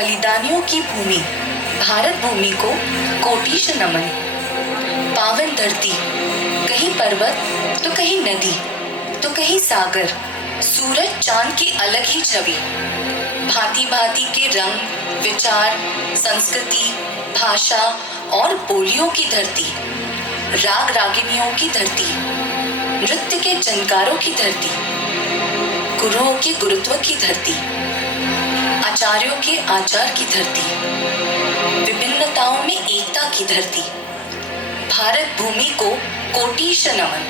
बलिदानियों की भूमि भारत भूमि को कोटिश नमन। पावन धरती, कहीं पर्वत तो कहीं नदी तो कहीं सागर, सूरज चांद की अलग ही छवि। भांति भांति के रंग, विचार, संस्कृति, भाषा और बोलियों की धरती, राग रागिनियों की धरती, नृत्य के जनकारों की धरती, गुरुओं के गुरुत्व की धरती, आचार्यों के आचार की धरती, विभिन्नताओं में एकता की धरती। भारत भूमि को कोटिश नमन।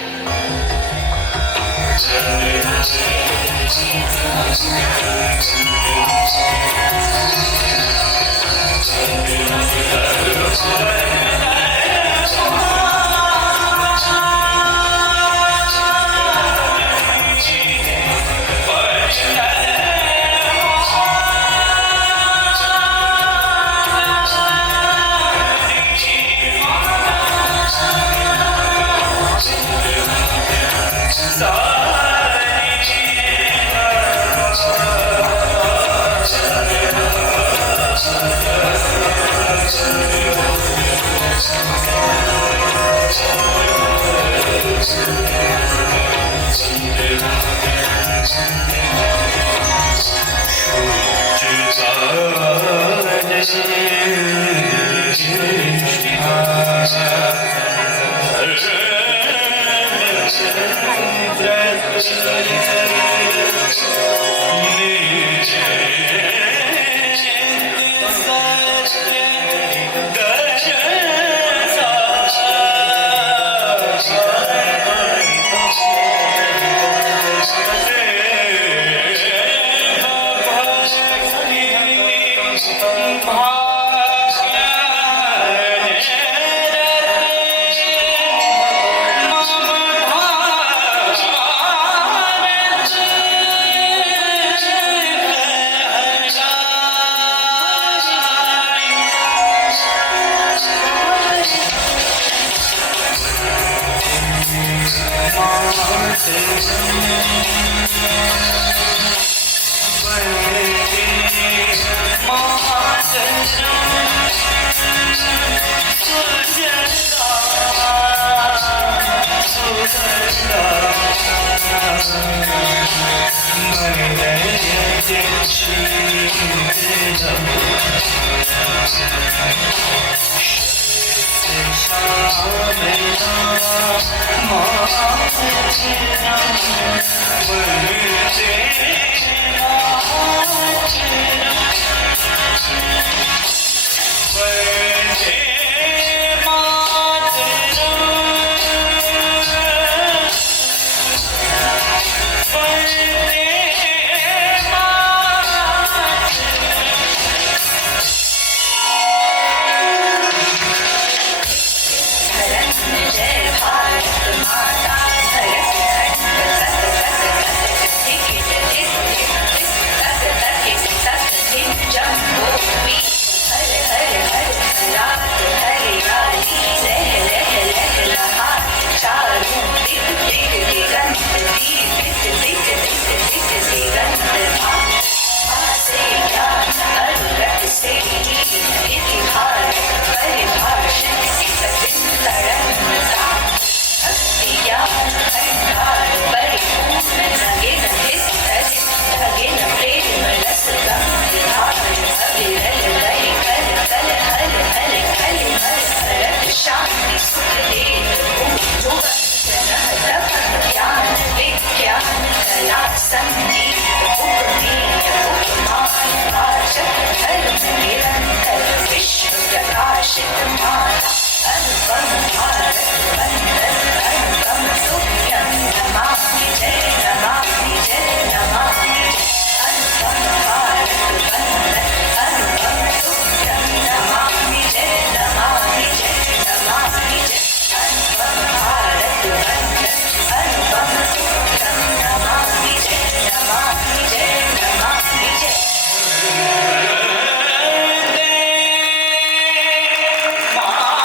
Ma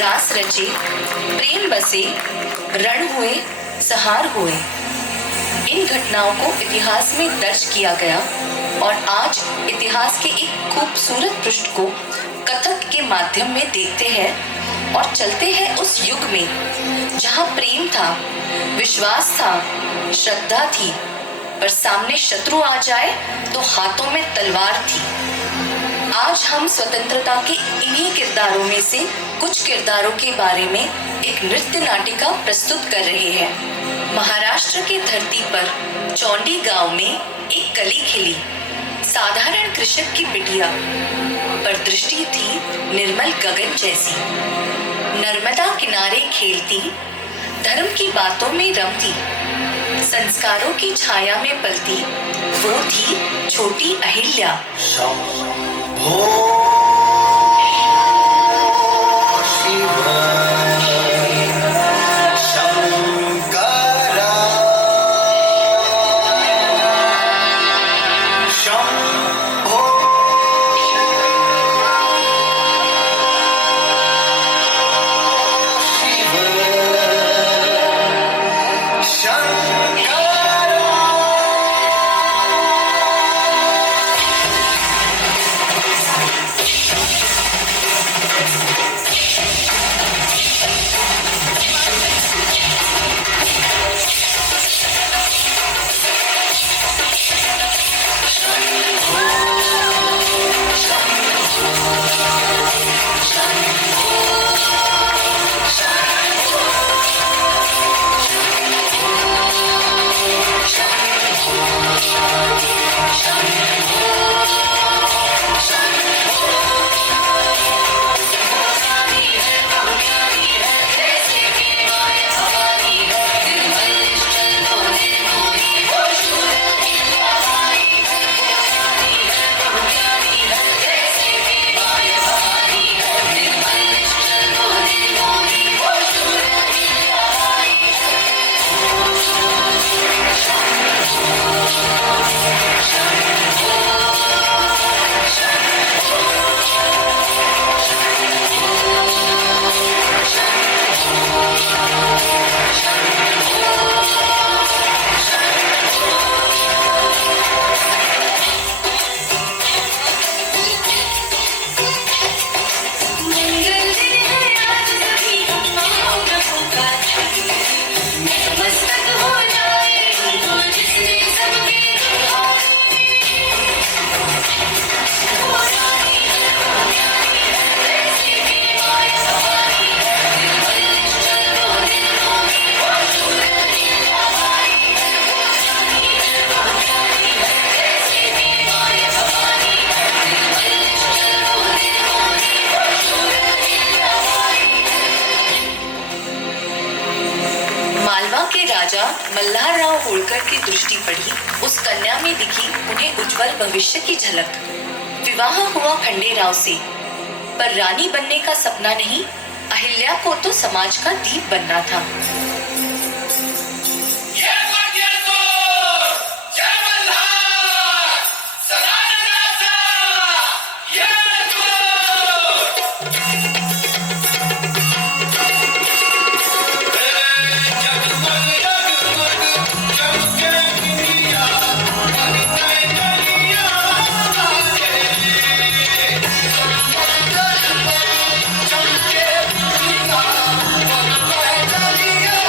रास रचे, प्रेम बसे, रण हुए, सहार हुए। इन घटनाओं को इतिहास में दर्ज किया गया और आज इतिहास के एक खूबसूरत पृष्ठ को कथक के माध्यम में देखते हैं और चलते हैं उस युग में जहां प्रेम था, विश्वास था, श्रद्धा थी, पर सामने शत्रु आ जाए तो हाथों में तलवार थी। आज हम स्वतंत्रता के इन्हीं किरदारों में से कुछ किरदारों के बारे में एक नृत्य नाटिका प्रस्तुत कर रहे हैं। महाराष्ट्र की धरती पर चौंडी गांव में एक कली खिली। साधारण कृषक की बिटिया, पर दृष्टि थी निर्मल गगन जैसी। नर्मदा किनारे खेलती, धर्म की बातों में रमती, संस्कारों की छाया में पलती, वो थी छोटी अहिल्या। राजा मल्हारराव होळकर की दृष्टि पड़ी, उस कन्या में दिखी उन्हें उज्जवल भविष्य की झलक। विवाह हुआ खंडेराव से, पर रानी बनने का सपना नहीं, अहिल्या को तो समाज का दीप बनना था। Yeah.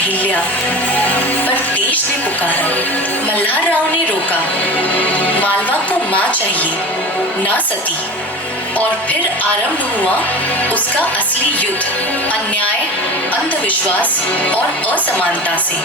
अहिल्या, पर देश ने पुकारा। मल्हारराव ने रोका, मालवा को मां चाहिए, ना सती। और फिर आरंभ हुआ उसका असली युद्ध, अन्याय, अंधविश्वास और असमानता से।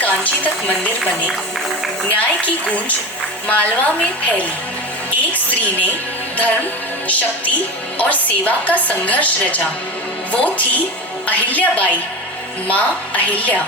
कांची तक मंदिर बने, न्याय की गूंज मालवा में फैली। एक स्त्री ने धर्म, शक्ति और सेवा का संघर्ष रचा। वो थी अहिल्याबाई, मां अहिल्या।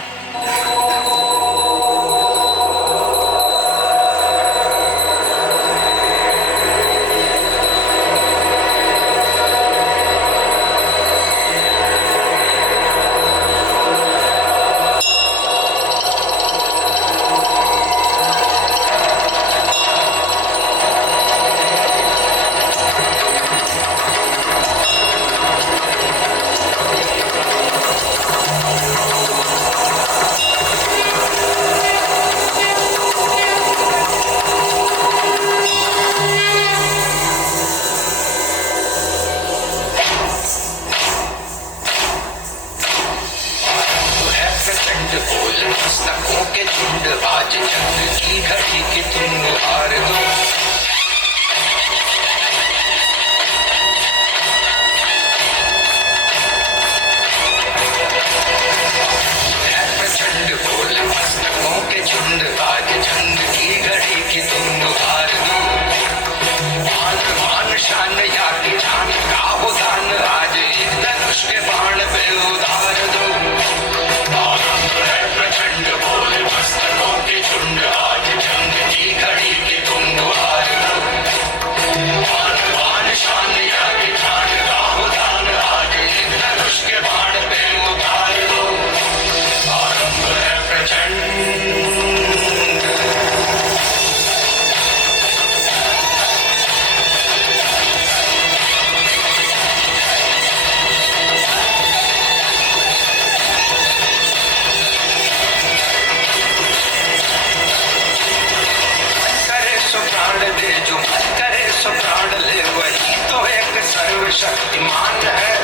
शक्तिमान है,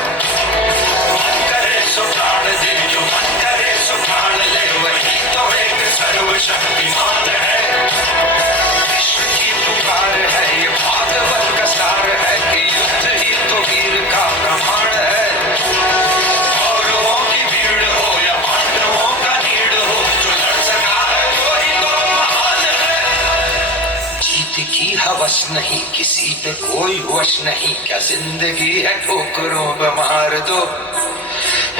मन करे सो प्राण दे, जो मन करे सो प्राण ले, वही तो एक सर्वशक्तिमान है। विश्व की पुकार है, ये भागवत का सार है कि युद्ध ही तो वीर का प्रमाण है। कौरवों की भीड़ हो या पांडवों का नीड़ हो, जो लड़ सका है वही तो महान है। जीत की हवस नहीं, किसी पे कोई वश नहीं, क्या जिंदगी है ठोकरों पे मार दो।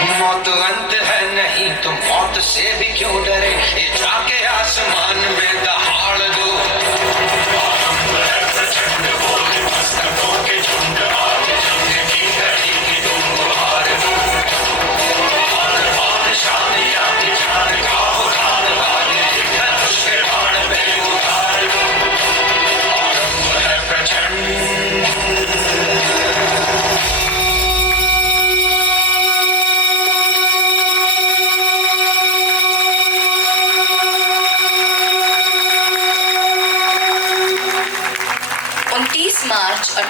मौत अंत है नहीं तो मौत से भी क्यों डरे, ये जाके आसमान में दहाड़ दो। प्रचंड बोले मस्तकों के झुंड, आज जंग की घड़ी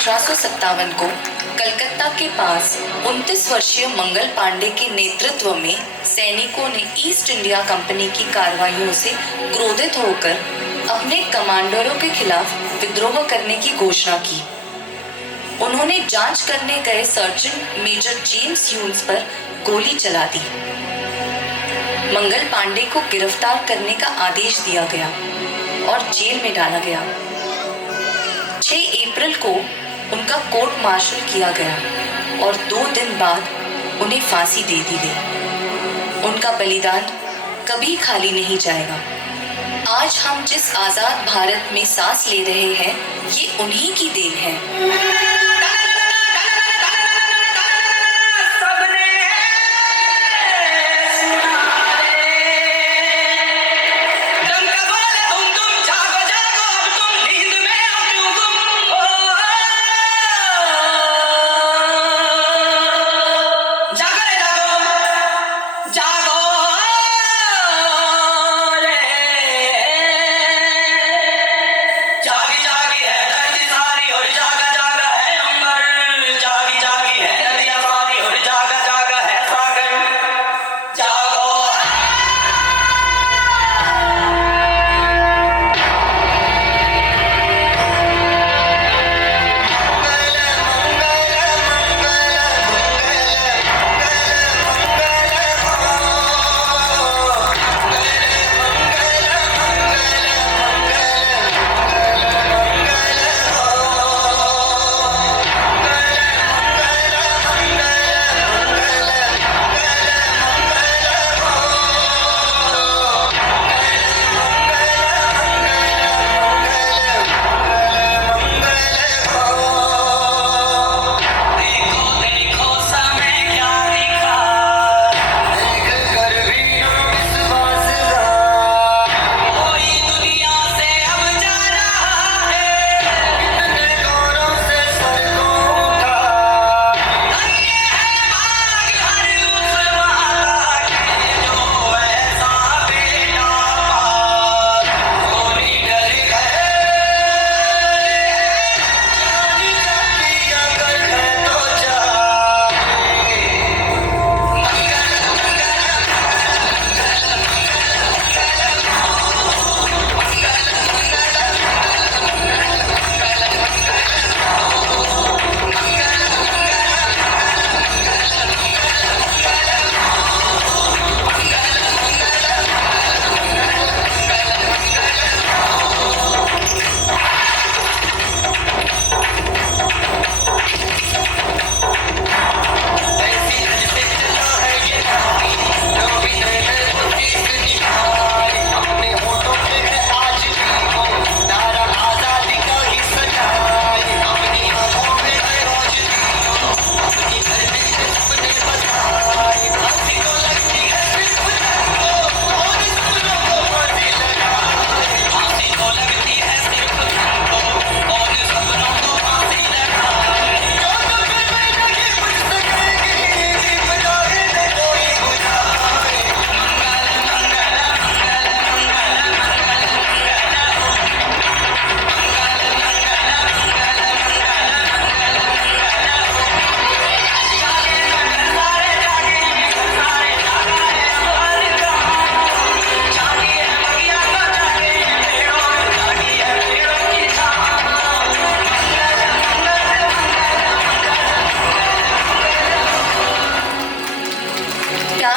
1857 को कलकत्ता के पास 29 वर्षीय मंगल पांडे के नेतृत्व में सैनिकों ने ईस्ट इंडिया कंपनी की कार्रवाइयों से क्रोधित होकर अपने कमांडरों के खिलाफ विद्रोह करने की घोषणा की। उन्होंने जांच करने गए सर्जन मेजर जेम्स ह्यूज पर गोली चला दी। मंगल पांडे को गिरफ्तार करने का आदेश दिया गया और जेल में डाला गया। 6 अप्रैल को उनका कोर्ट मार्शल किया गया और 2 दिन बाद उन्हें फांसी दे दी गई। उनका बलिदान कभी खाली नहीं जाएगा। आज हम जिस आजाद भारत में सांस ले रहे हैं, ये उन्हीं की देन है।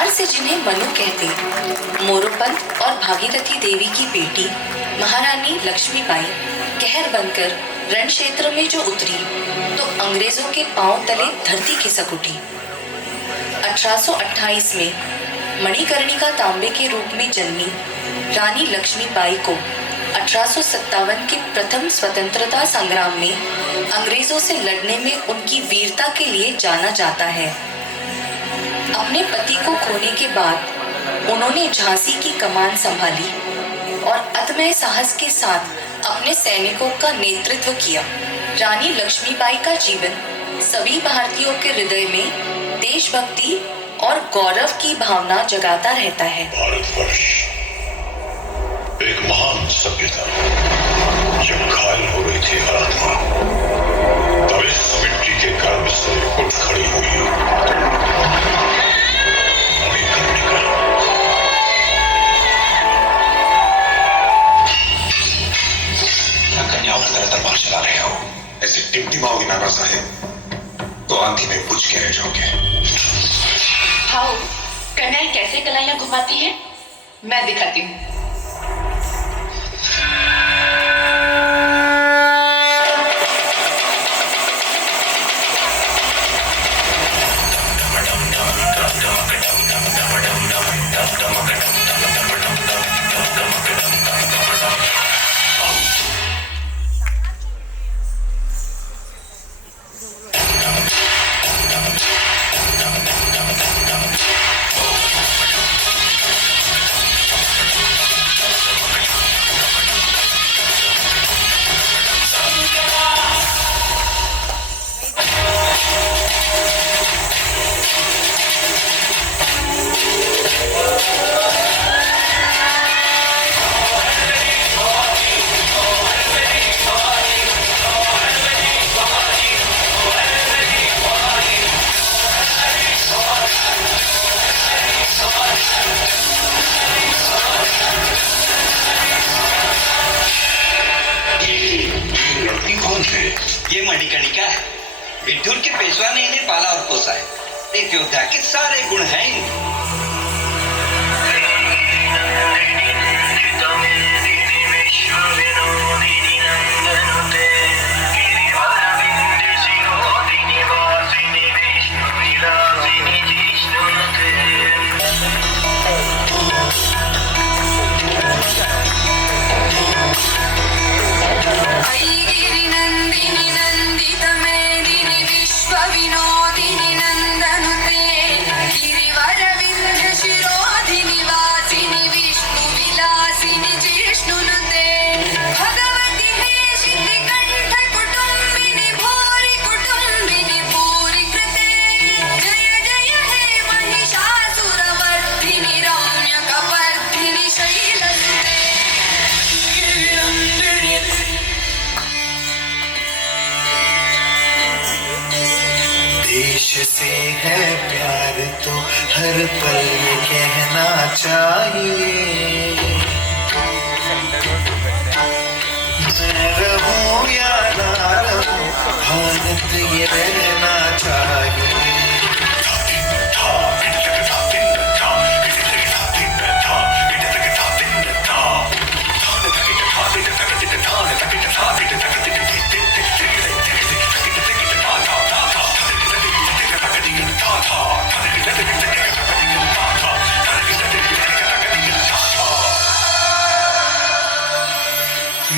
से जिन्हें मनु कहते, मोरोपंत और भागीरथी देवी की बेटी महारानी लक्ष्मीबाई कहर बनकर रण क्षेत्र में जो उतरी तो अंग्रेजों के पांव तले धरती खिसक उठी। 1828 में मणिकर्णिका तांबे के रूप में जन्मी रानी लक्ष्मीबाई को 1857 के प्रथम स्वतंत्रता संग्राम में अंग्रेजों से लड़ने में उनकी वीरता के लिए जाना जाता है। अपने पति को खोने के बाद उन्होंने झांसी की कमान संभाली और अदम्य साहस के साथ अपने सैनिकों का नेतृत्व किया। रानी लक्ष्मीबाई का जीवन सभी भारतीयों के हृदय में देशभक्ति और गौरव की भावना जगाता रहता है। भारतवर्ष एक महान सभ्यता जब घायल हो रही थी हर आत्मा, तब फिर उठ खड़ी हुई। मणिकर्णिका, क्या कन्याओं की तरह तलवार चला रहे हो? ऐसे टिमटिमाओगे नाना साहेब तो आंधी में बुझ के रह जाओगे। हाउ कन्याएं कैसे कलाइयां घुमाती हैं? मैं दिखाती हूँ। ये मणिकर्णिका है। विठुर के पेशवा ने इन्हें पाला और पोसा है। एक योद्धा के सारे गुण हैं इनमें। देश से है प्यार तो हर पल ये कहना चाहिए। मैं रहूं या ना रहूं, भारत ये रहना चाहिए।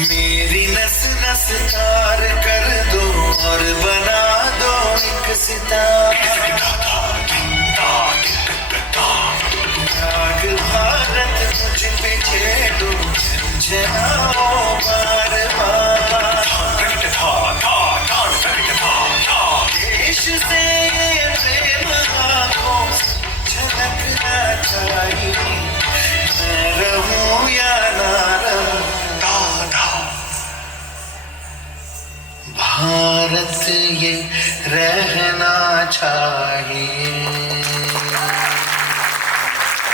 मेरी नस नस तार कर दो और बना दो एक सितारा। राग भारत मुझ पे छेड़ो, जलाओ बार बार। देश से ये प्रेम आंखों से झलकना चाहिए। मैं रहूं या ना रहूं, भारत ये रहना चाहिए।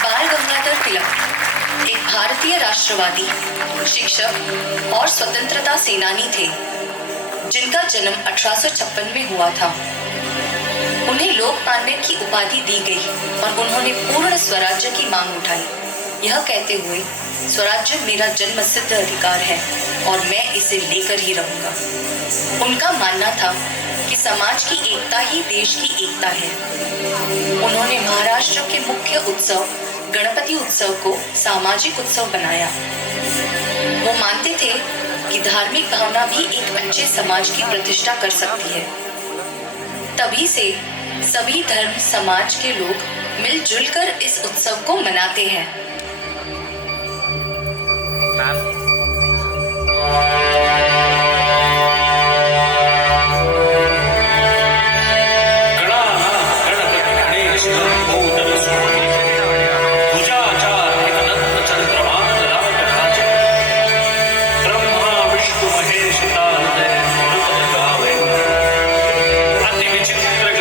बाल गंगाधर तिलक एक भारतीय राष्ट्रवादी, शिक्षक और स्वतंत्रता सेनानी थे, जिनका जन्म 1856 में हुआ था। उन्हें लोकमान्य की उपाधि दी गई और उन्होंने पूर्ण स्वराज्य की मांग उठाई, यह कहते हुए स्वराज्य मेरा जन्म सिद्ध अधिकार है और मैं इसे लेकर ही रहूंगा। उनका मानना था कि समाज की एकता ही देश की एकता है। उन्होंने महाराष्ट्र के मुख्य उत्सव गणपति उत्सव को सामाजिक उत्सव बनाया। वो मानते थे कि धार्मिक भावना भी एक अच्छे समाज की प्रतिष्ठा कर सकती है। तभी से सभी धर्म समाज के लोग मिलजुल कर इस उत्सव को मनाते हैं। अति विचित्र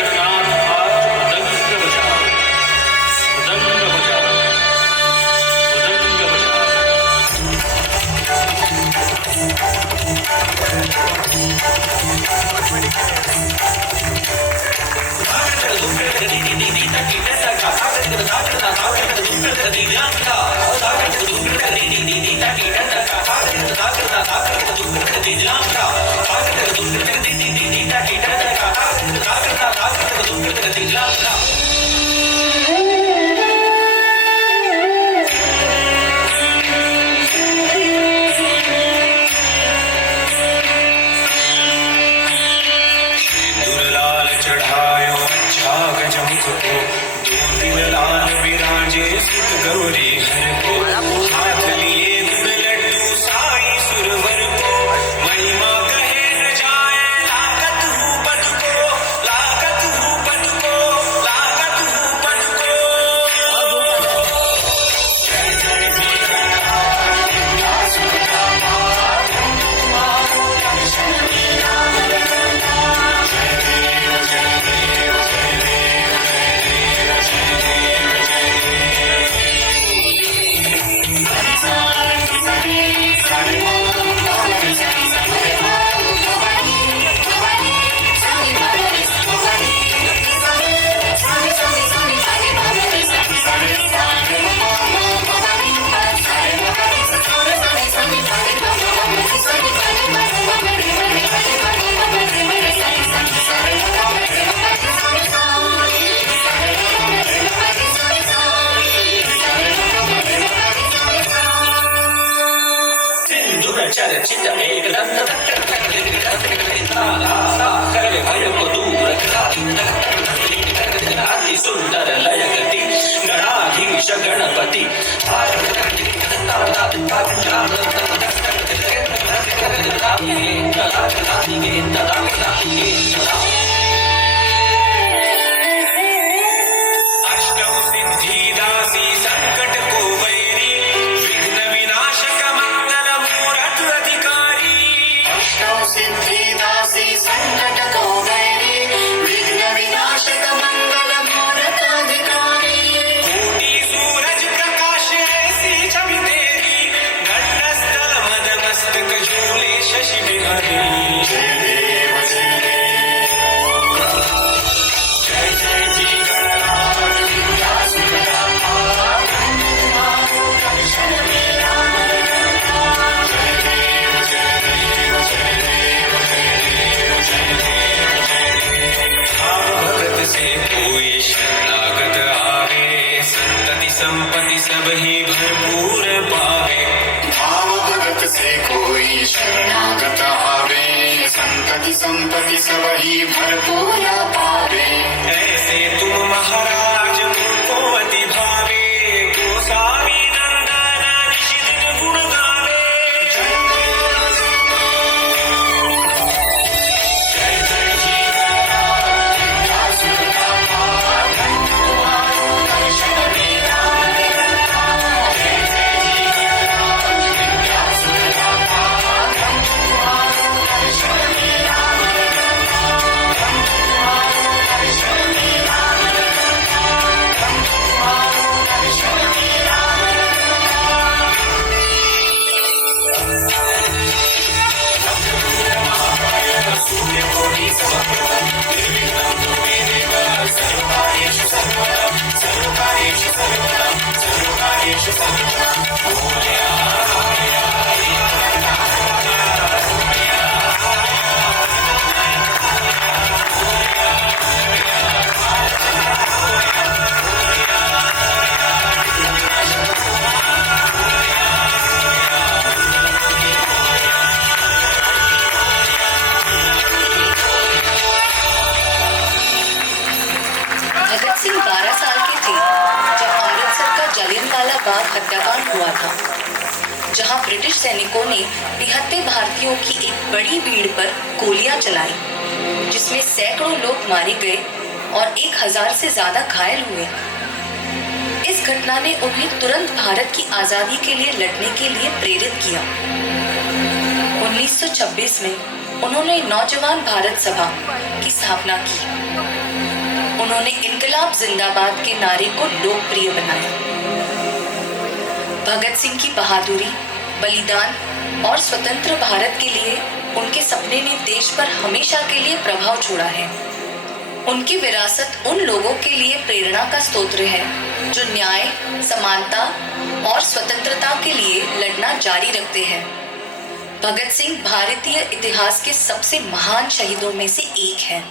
अष्टौ सिद्धिदासी संकट को वैरी विघ्न विनाशक मंगल मूरत अधिकारी अष्टौ सिद्धिदासी संकट को वैरी विघ्न विनाशक मंगल मूरत अधिकारी कोटि सूरज प्रकाश ऐसी छवि तेरी गंडस्थल मद मस्तक झूले शशि बिहारी जय देव जय जय जय जी गणनाथ विद्यासुरा दर्शन मेरा जय देव जय देव जय देव जय देव जय देव जय देव भाव भगत से कोई शरणागत आवे संतति संपत्ति सब ही भरपूर पावे भाव भगत से कोई शरणागत आवे संतति संपत्ति सब ही भरपूर पावे ऐसे तुम महाराज तुमको अति भावे गोसावी नंदन निशित गुण गावे जय जय जी गणनाथ विद्यासुरा दर्शन मेरा जय जय जी गणनाथ विद्यासुरा दर्शन मेरा दर्शन मेरा दर्शन मेरा सूर्यकोटि समप्रभं निर्विघ्नं कुरु देव सर्वकार्येषु सर्वदा सर्वकार्येषु सर्वदा सर्वकार्येषु सर्वदा भगत सिंह 12 साल के थे जब अमृतसर का जलियांवाला बाग हत्याकांड हुआ था, जहां ब्रिटिश सैनिकों ने निहत्थे भारतीयों की एक बड़ी भीड़ पर गोलियां चलाई, जिसमें सैकड़ों लोग मारे गए और 1000 से ज्यादा घायल हुए। इस घटना ने उन्हें तुरंत भारत की आजादी के लिए लड़ने के लिए प्रेरित किया। 1926 में उन्होंने नौजवान भारत सभा की स्थापना की। उन्होंने इनकलाब जिंदाबाद के नारे को लोकप्रिय बनाया। भगत सिंह की बहादुरी, बलिदान और स्वतंत्र भारत के लिए उनके सपने ने देश पर हमेशा के लिए प्रभाव छोड़ा है। उनकी विरासत उन लोगों के लिए प्रेरणा का स्रोत है जो न्याय, समानता और स्वतंत्रता के लिए लड़ना जारी रखते हैं। भगत सिंह भारतीय इतिहास के सबसे महान शहीदों में से एक हैं।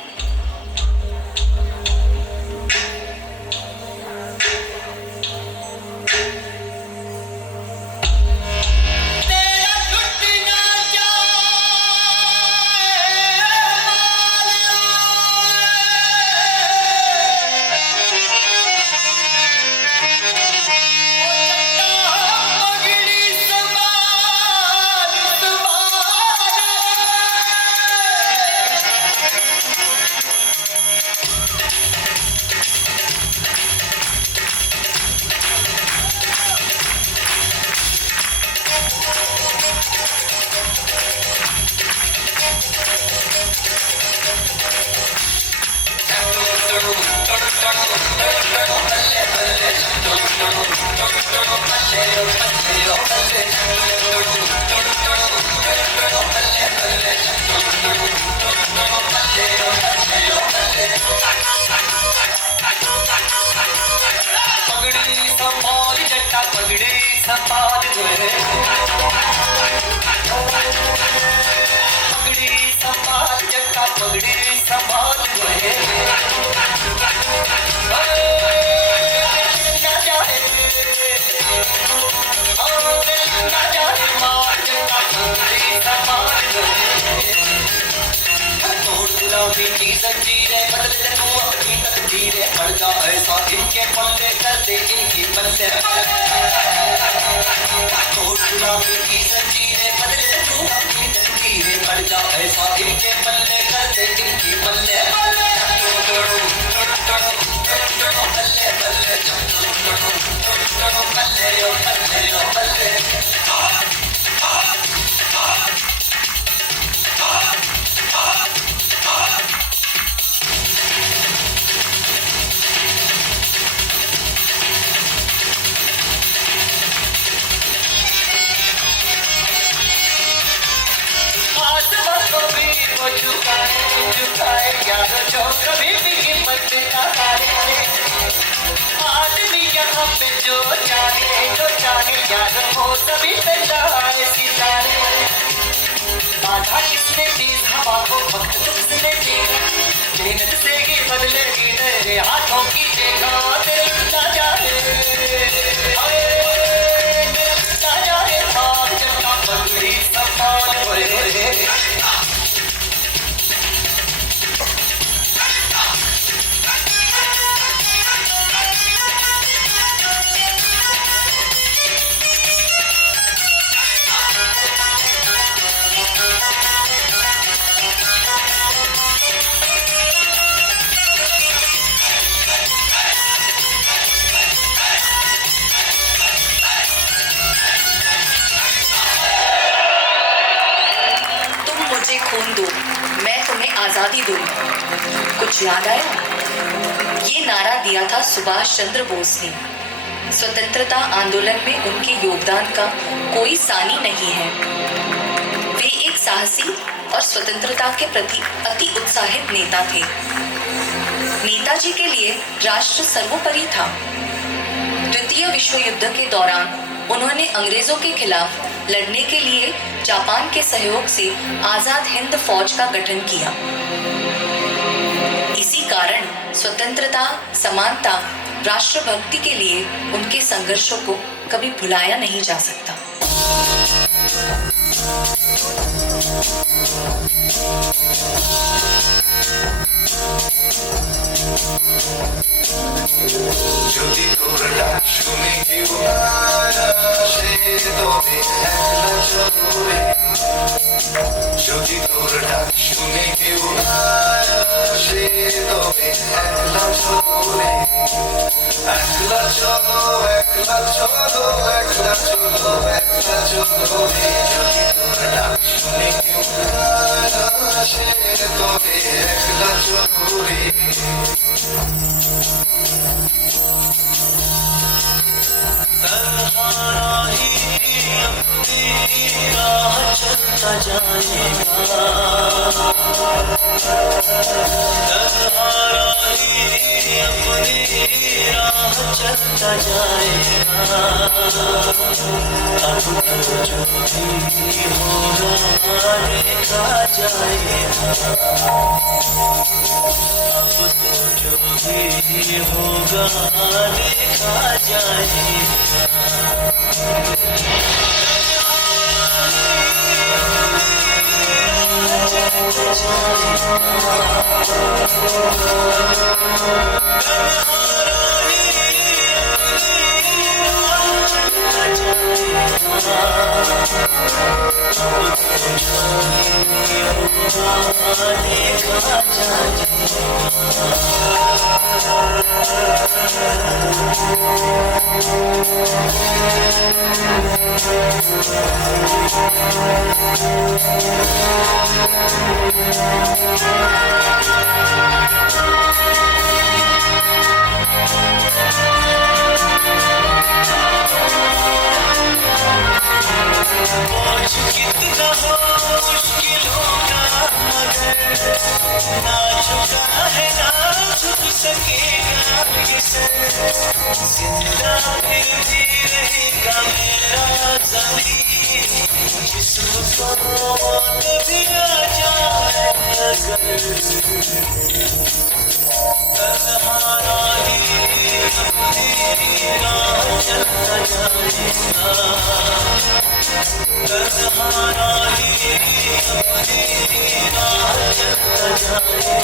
जंजीरें बदले तू अपनी तकदीरें पड़ जा ऐसा इनके पल्ले कर दे इनकी बल्ले तोड़ काफी की जंजीरें बदले तू अपनी तकदीरें बढ़ जा ऐसा इनके पल्ले कर दे इनकी बल्ले बल्ले बल्ले बल्ले ओ बल्ले वो झुकाए यार जो कभी भी हिम्मत ना हारे आदमी यहाँ पे जो चाहे यार वो सभी पे जाए सितारे बाधा किसने दी हवा को वक्त तुमने दी मेहनत से ही बदलेगी तेरे हाथों की जगह दिल ना जाए ना जाए जब पगड़ी संभाल खून दो मैं तुम्हें आजादी दूंगा। कुछ याद आया? ये नारा दिया था सुभाष चंद्र बोस ने। स्वतंत्रता आंदोलन में उनके योगदान का कोई सानी नहीं है। वे एक साहसी और स्वतंत्रता के प्रति अति उत्साहित नेता थे। नेताजी के लिए राष्ट्र सर्वोपरि था। द्वितीय विश्व युद्ध के दौरान उन्होंने अंग्रेजों के खिलाफ लड़ने के लिए जापान के सहयोग से आजाद हिंद फौज का गठन किया। इसी कारण स्वतंत्रता, समानता, राष्ट्रभक्ति के लिए उनके संघर्षों को कभी भुलाया नहीं जा सकता। যদি তোর ডাক শুনে কেউ আসে তবে একলা চলো রে যদি তোর ডাক শুনে কেউ আসে তবে একলা চলো রে একলা চলো একলা চলো একলা চলো একলা চলো রে যদি তোর ডাক শুনে কেউ আসে তবে একলা চলো রে चलता जाएगा अपनी राह चलता जाएगा अब तो जो भी होगा देखा जाएगा अब तो जो भी होगा देखा जाएगा कितना हो मुश्किल होगा मगर ना झुका है ना झुक सकेगा ये सर जिंदा फिर भी रहेगा मेरा ज़मीन जिस्म को मौत भी आ जाए अगर तन्हारा ही अपनी राह चलता जाएगा तन्हारा ही अपनी राह चलता जाएगा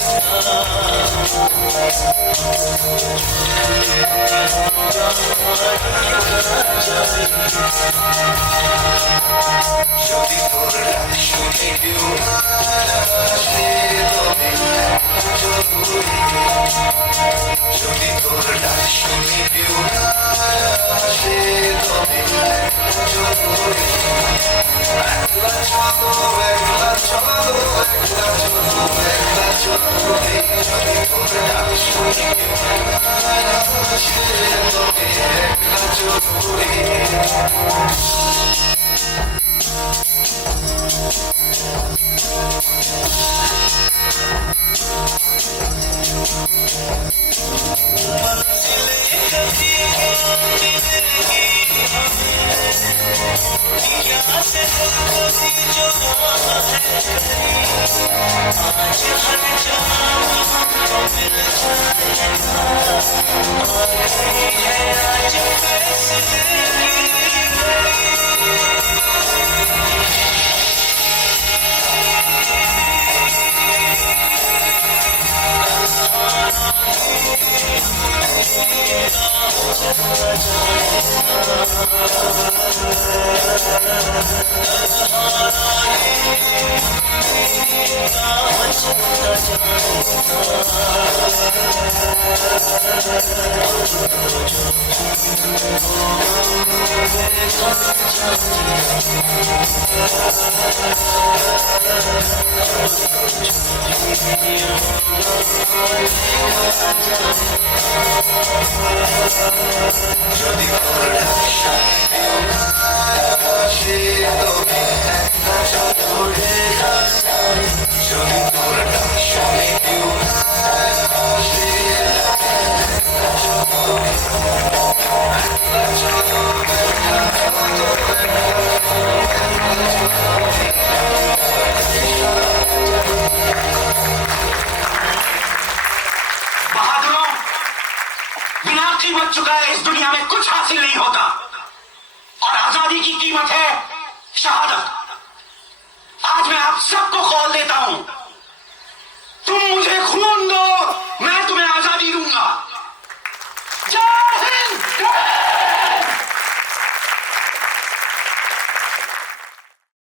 बहादुरों, बिना कीमत चुकाए इस दुनिया में कुछ हासिल नहीं होता और आजादी की कीमत है शहादत। आज मैं आप सब